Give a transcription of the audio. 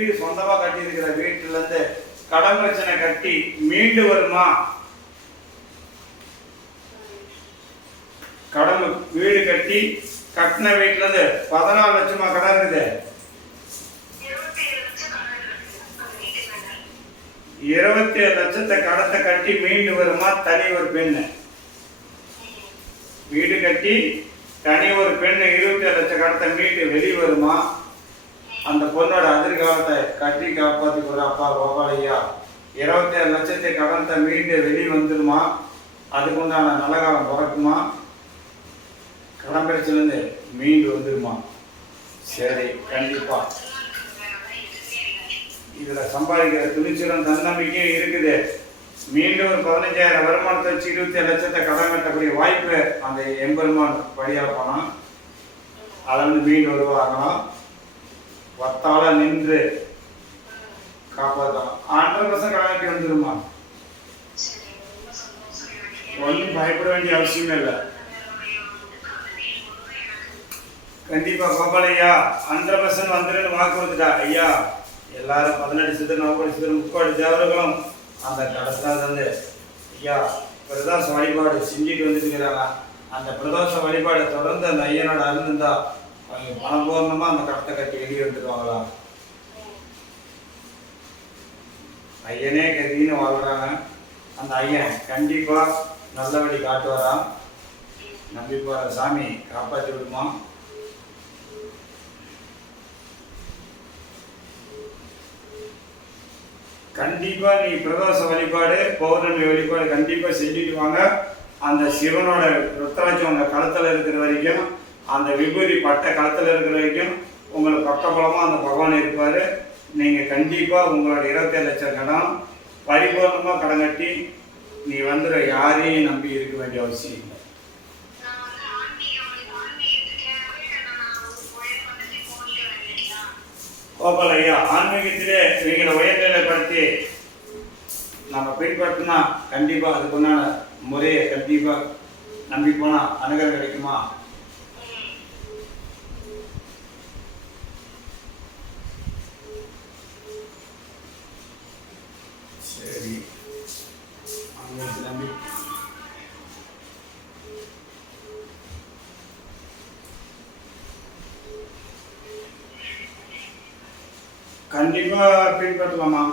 வீடு சொந்தமா கட்டியிருக்கிற வீட்டிலேருந்து வீட்டுல இருந்து கடன் பிரச்சனை கட்டி மீண்டு வருமா? கடன் வீடு கட்டி கட்டின வீட்டுல இருந்து பதினாலு லட்சமா கடன் இருக்குது. இருபத்தி ஏழு லட்சத்தை கடத்தை கட்டி மீண்டு வருமா? தனி ஒரு பெண்ணு. வீடு கட்டி தனி ஒரு பெண்ணு இருபத்தி ஏழு லட்சம் கடத்தை மீட்டு வெளியே வருமா? அந்த பொண்ணோட அதிர்காலத்தை கட்டி காப்பாத்தி கொடுற அப்பா கோபாலையா? இருபத்தி ஏழு லட்சத்தை கடனத்தை மீண்டு வெளியே வந்துருமா அதுக்கு உண்டான நல்ல காலம் பிறக்குமா? கடன் பிரச்சனை மீண்டு வந்துருமா? சரி கண்டிப்பா. இதுல சம்பாதிக்கிற துணிச்சலும் தன்னம்பிக்கையும் இருக்குது. மீண்டும் ஒரு பதினஞ்சாயிரம் வருமானத்தை வச்சு இருபத்தி ஏழு லட்சத்தை கடன் கட்டக்கூடிய வாய்ப்பு அந்த எம்பெருமான் வழியா போனால் அதிலிருந்து மீண்டு வருவாங்களாம் வத்தால நின்று காப்பாற்றலாம் ஆண்டரை பசங்க கடன் வந்துருமா ஒன்றும் பயப்பட வேண்டிய அவசியமே இல்லை. கண்டிப்பா கோபாலையா ஹண்ட்ரட் பர்சன்ட் வந்துருன்னு வாக்கு கொடுத்துட்டா ஐயா எல்லாரும் பதினெட்டு சித்தர் நாற்பது சித்தர் முக்கோடி தேவர்களும் அந்த கடத்தால் வந்து ஐயா பிரதோஷ வழிபாடு செஞ்சுட்டு வந்துட்டுங்கிறாங்க அந்த பிரதோஷ வழிபாடு தொடர்ந்து அந்த ஐயனோட அருந்தா இருந்தா அவங்க அந்த கடத்தை கட்டி வெளியே எடுத்துக்குவாங்களா ஐயனே கதின்னு வாழ்றாங்க. அந்த ஐயன் கண்டிப்பா நல்ல வழி காட்டுவாராம். நம்பி போற சாமி காப்பாற்றி விடுமா? கண்டிப்பா நீ பிரதோஷ வழிபாடு பௌர்ணமி வழிபாடு கண்டிப்பா செஞ்சுட்டு வாங்க. அந்த சிவனோட ருத்ராட்சம் உங்க களத்துல இருக்கிற வரைக்கும் அந்த விபூதி பட்ட களத்தில் இருக்கிற வரைக்கும் உங்களுக்கு பக்கபலமாக அந்த பகவான் இருப்பார். நீங்கள் கண்டிப்பாக உங்களோட இருபத்தேழு லட்சம் கடன் பரிபூர்ணமாக கடன் கட்டி நீ வந்துடுற யாரையும் நம்பி இருக்க வேண்டிய அவசியம் இல்லை. கோபால் ஐயா ஆன்மீகத்திலே நீங்களை உயர்நிலைப்படுத்தி நம்ம பின்பற்றினா கண்டிப்பாக அதுக்குண்டான முறையை கண்டிப்பாக நம்பி போனால் அணுகல் கிடைக்குமா? சரி ஆன்மீகத்தை நம்பி கண்டிப்பா பின்பற்றலாமா